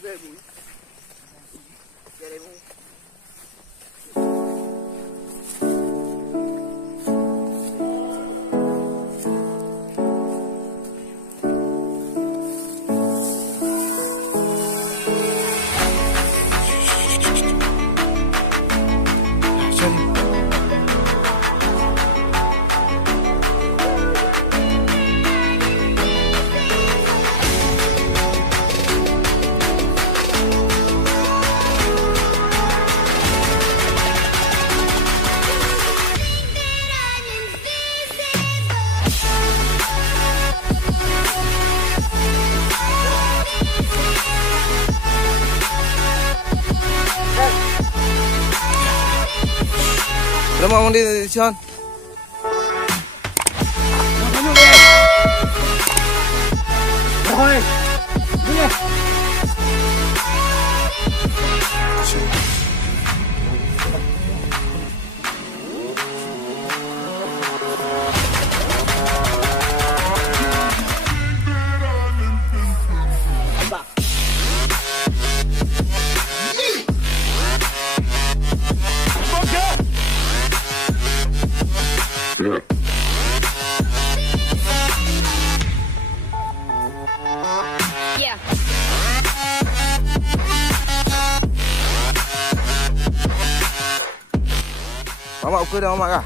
Berburu. Dari Berapa orang di Sion? Mamak ukur dah mamak kah?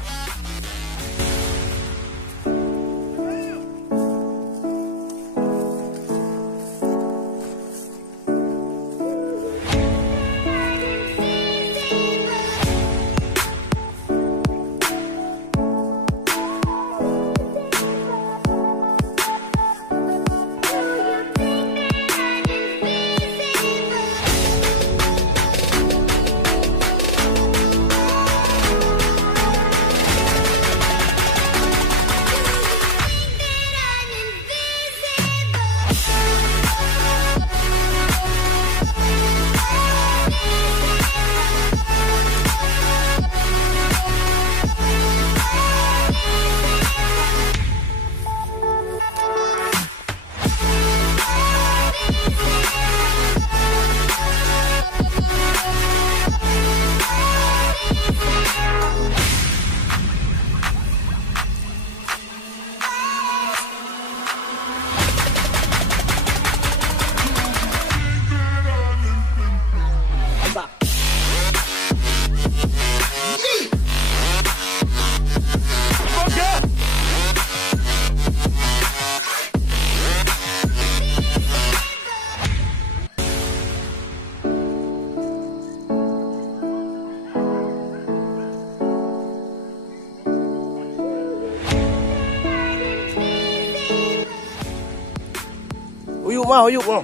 Uyuk mah, uyuk mah.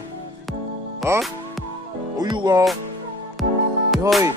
Hah? Uyuk mah. Hoi.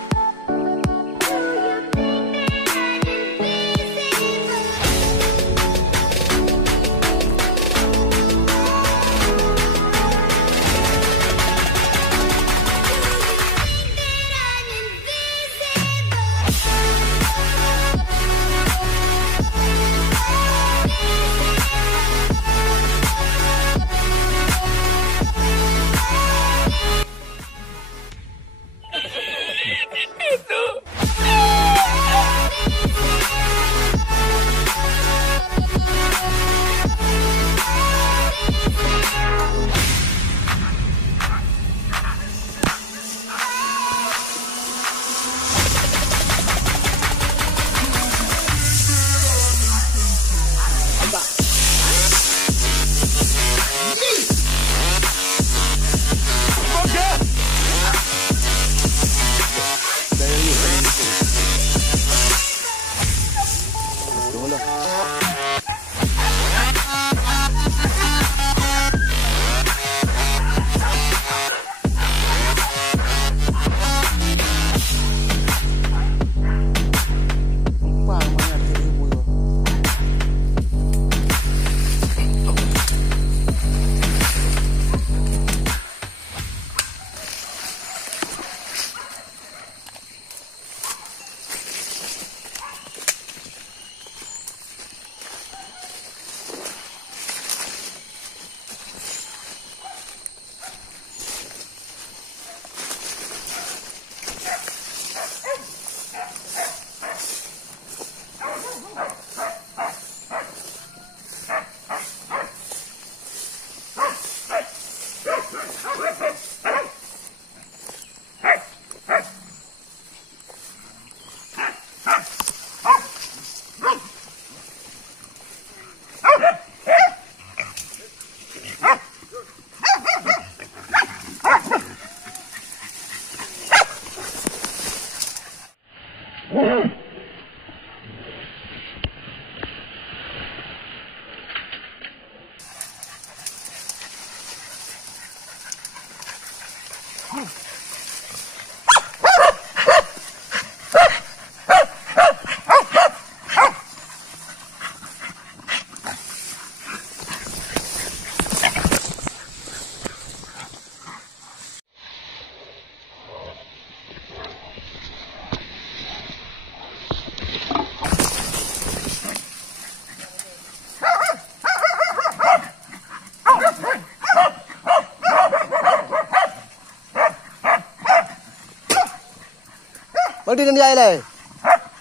Bác đi con dây này.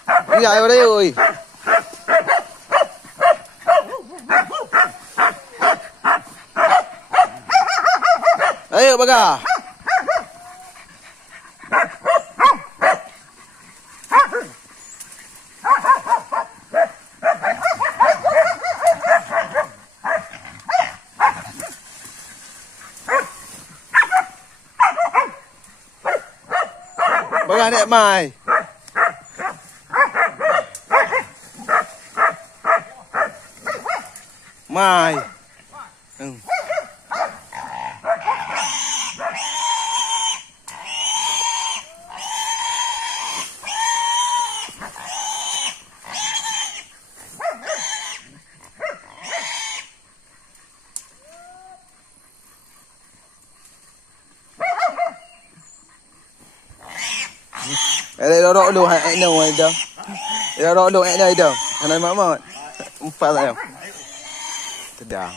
Con dây vào đây rồi. Đấy rồi bác à. Bác à nè mày. Mày. Ừ. Đây đó đồ hại đâu này đâu. Đây đó đồ hại đây đâu. Thằng này mà pha lại không? Sedang.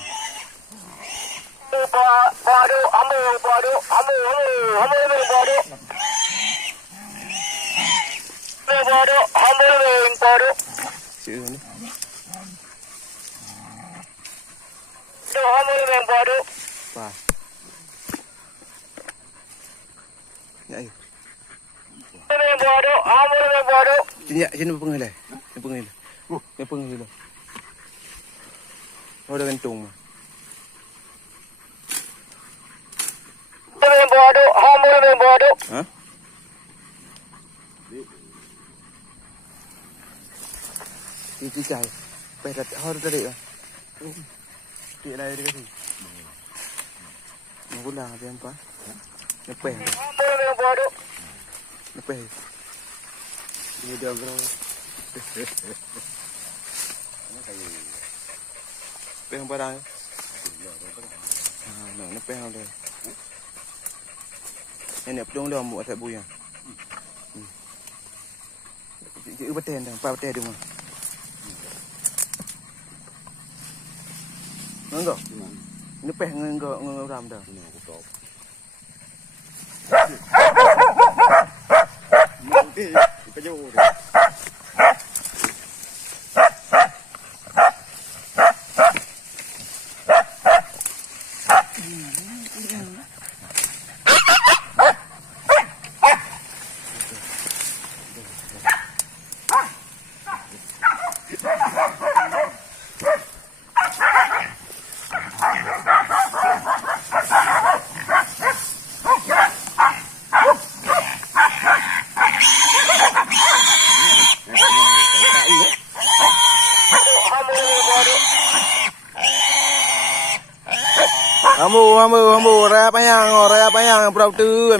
Chữ này. Wah. Nhảy. Sini pengen lah. Pengen lah. Pengen lah. Oh, dengan tung. Hah? Đi chạy. Bây giờ thôi ra đi rồi. Đi đây đi cái gì? Nó có làm cho em quá. Nó bè. Nó bè. Đi đường rồi. Bè không bao đây. Nó bè không đây. Này nẹp đông đâu mua thẻ bùi à? Giữ bắt tên đằng, bao bắt tên được mà. Enggak. Ini peh enggak ngeram dah. Kita jauh. Hamu, raya payang, berapa tu.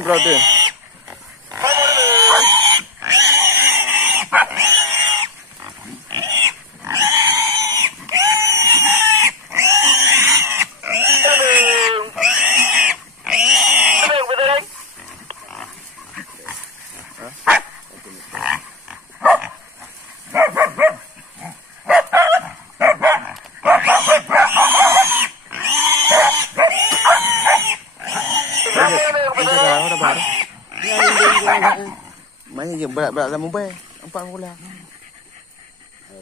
Mấy giờ berat là muốn bê, ông Phan có làm.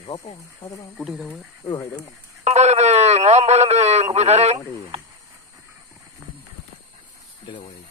Góp không? Sao đó bang? Udah dah. Hay dah. Ngomong lebih, kopi taring. Dah lah boleh.